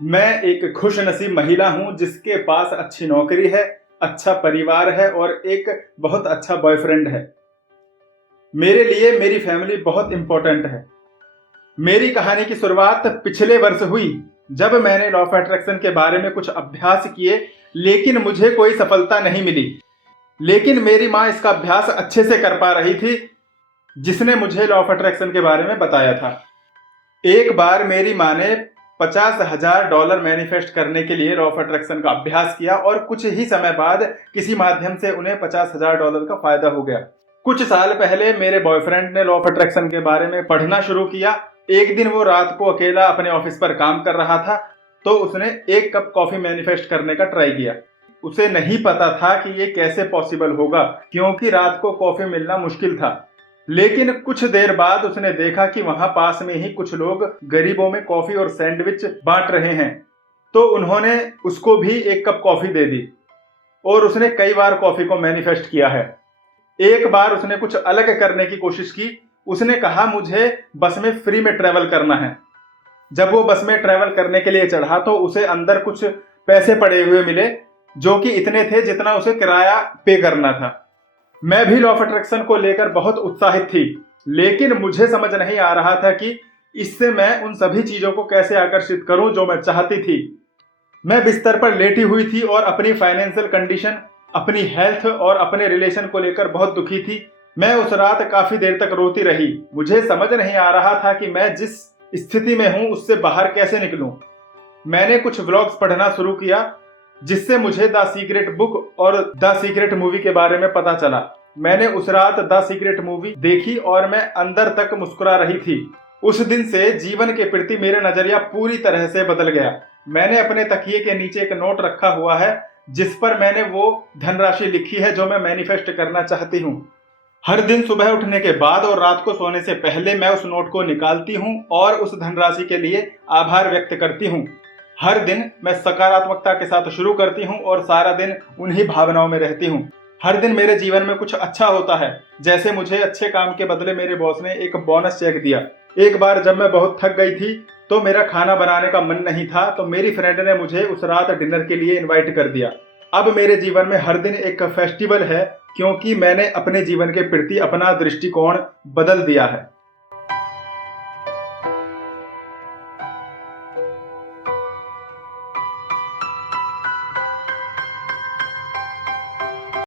मैं एक खुशनसीब महिला हूं जिसके पास अच्छी नौकरी है, अच्छा परिवार है और एक बहुत अच्छा बॉयफ्रेंड है। मेरे लिए मेरी फैमिली बहुत इंपॉर्टेंट है। मेरी कहानी की शुरुआत पिछले वर्ष हुई जब मैंने लॉ ऑफ अट्रैक्शन के बारे में कुछ अभ्यास किए, लेकिन मुझे कोई सफलता नहीं मिली। लेकिन मेरी माँ इसका अभ्यास अच्छे से कर पा रही थी, जिसने मुझे लॉ ऑफ अट्रैक्शन के बारे में बताया था। एक बार मेरी माँ ने $50,000 मैनिफेस्ट करने के लिए लॉ ऑफ अट्रैक्शन का अभ्यास किया और कुछ ही समय बाद किसी माध्यम से उन्हें $50,000 का फायदा हो गया। कुछ साल पहले मेरे बॉयफ्रेंड ने लॉ ऑफ अट्रैक्शन के बारे में पढ़ना शुरू किया। एक दिन वो रात को अकेला अपने ऑफिस पर काम कर रहा था, तो उसने 1 कप कॉफी मैनिफेस्ट करने का ट्राई किया। उसे नहीं पता था कि ये कैसे पॉसिबल होगा, क्योंकि रात को कॉफी मिलना मुश्किल था। लेकिन कुछ देर बाद उसने देखा कि वहां पास में ही कुछ लोग गरीबों में कॉफी और सैंडविच बांट रहे हैं, तो उन्होंने उसको भी 1 कप कॉफी दे दी और उसने कई बार कॉफी को मैनिफेस्ट किया है। एक बार उसने कुछ अलग करने की कोशिश की। उसने कहा, मुझे बस में फ्री में ट्रेवल करना है। जब वो बस में ट्रेवल करने के लिए चढ़ा तो उसे अंदर कुछ पैसे पड़े हुए मिले, जो कि इतने थे जितना उसे किराया पे करना था। मैं भी लॉ ऑफ अट्रैक्शन को लेकर बहुत उत्साहित थी, लेकिन मुझे समझ नहीं आ रहा था कि इससे मैं उन सभी चीजों को कैसे आकर्षित करूं जो मैं चाहती थी। मैं बिस्तर पर लेटी हुई थी और अपनी फाइनेंशियल कंडीशन, अपनी हेल्थ और अपने रिलेशन को लेकर बहुत दुखी थी। मैं उस रात काफी देर तक रोती रही। मुझे समझ नहीं आ रहा था कि मैं जिस स्थिति में हूं उससे बाहर कैसे निकलूं। मैंने कुछ व्लॉग्स पढ़ना शुरू किया, जिससे मुझे द सीक्रेट बुक और द सीक्रेट मूवी के बारे में पता चला। मैंने उस रात द सीक्रेट मूवी देखी और मैं अंदर तक मुस्कुरा रही थी। उस दिन से जीवन के प्रति मेरा नजरिया पूरी तरह से बदल गया। मैंने अपने तकिए के नीचे एक नोट रखा हुआ है, जिस पर मैंने वो धनराशि लिखी है जो मैं मैनिफेस्ट करना चाहती हूँ। हर दिन सुबह उठने के बाद और रात को सोने से पहले मैं उस नोट को निकालती हूँ और उस धनराशि के लिए आभार व्यक्त करती हूँ। हर दिन मैं सकारात्मकता के साथ शुरू करती हूँ और सारा दिन उन्हीं भावनाओं में रहती हूँ। हर दिन मेरे जीवन में कुछ अच्छा होता है, जैसे मुझे अच्छे काम के बदले मेरे बॉस ने एक बोनस चेक दिया। एक बार जब मैं बहुत थक गई थी तो मेरा खाना बनाने का मन नहीं था, तो मेरी फ्रेंड ने मुझे उस रात डिनर के लिए इनवाइट कर दिया। अब मेरे जीवन में हर दिन एक फेस्टिवल है, क्योंकि मैंने अपने जीवन के प्रति अपना दृष्टिकोण बदल दिया है।